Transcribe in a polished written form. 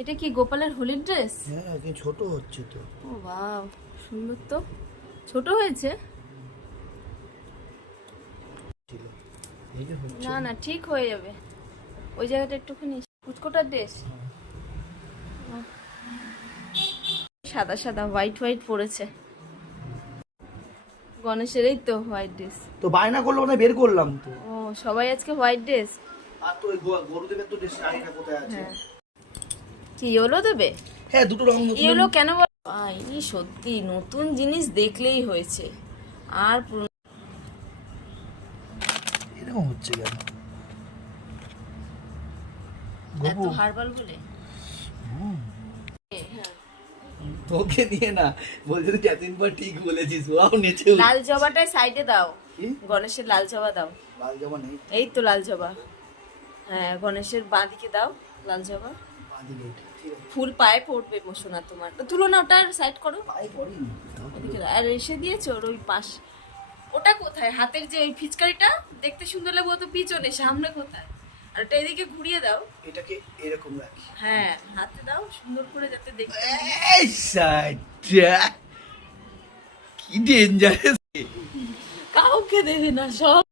এটা কি গোপালের হোলির ড্রেস? হ্যাঁ, কি ছোট হচ্ছে তো। ও বাহ, সুন্দর তো। ছোট হয়েছে? ছিল এই যে হচ্ছে না না, ঠিক হয়ে যাবে। ওই জায়গাটা একটুখানি কুচকোটার ড্রেস। সাদা সাদা হোয়াইট হোয়াইট পড়েছে। গণেশের এই তো হোয়াইট ড্রেস। তো বায়না করলো না, বের করলাম তো। ও, সবাই আজকে হোয়াইট ড্রেস। আর তো ওই গরুদেবের তো ড্রেস জানি না কোথায় আছে। হ্যাঁ, কি ইয়েলো দেবে? হ্যাঁ, দুটো রং নতুন। ইয়েলো কেন বল? এই সত্যি নতুন জিনিস দেখলেই হয়েছে। আর এরকম হচ্ছে কেন? এত হার্বাল বলে। হ্যাঁ, তোকে নিয়ে না বলছে তুই এতদিন পর ঠিক বলেছিস। ওয়াও, নেচে লাল জবাটাই সাইডে দাও। কি? গণেশের লাল জবা দাও। লাল জামা নেই। এই তো লাল জবা। হ্যাঁ, গণেশের বাঁ দিকে দাও লাল জবা। বাঁধিনি এটা, ঠিক আছে। ফুল পায়ে পড়বে মোশনা তোমার। তুলো না, ওটা সাইড করো। পায়ে পড়িনি। ওদিকে দাও। আর এসে দিয়েছো ওর ওই পাশ। ওটা কোথায়? হাতের যে ওই ফিচকারিটা দেখতে সুন্দর লাগবে, ও তো পিছনে, সামনে কোথায়? আর ওটা এদিকে ঘুরিয়ে দাও। এটাকে এরকম রাখি। হ্যাঁ, হাতে দাও সুন্দর করে যাতে দেখতে। এই সাইডটা কি ডেঞ্জারাস। কাউকে দেবে না, সব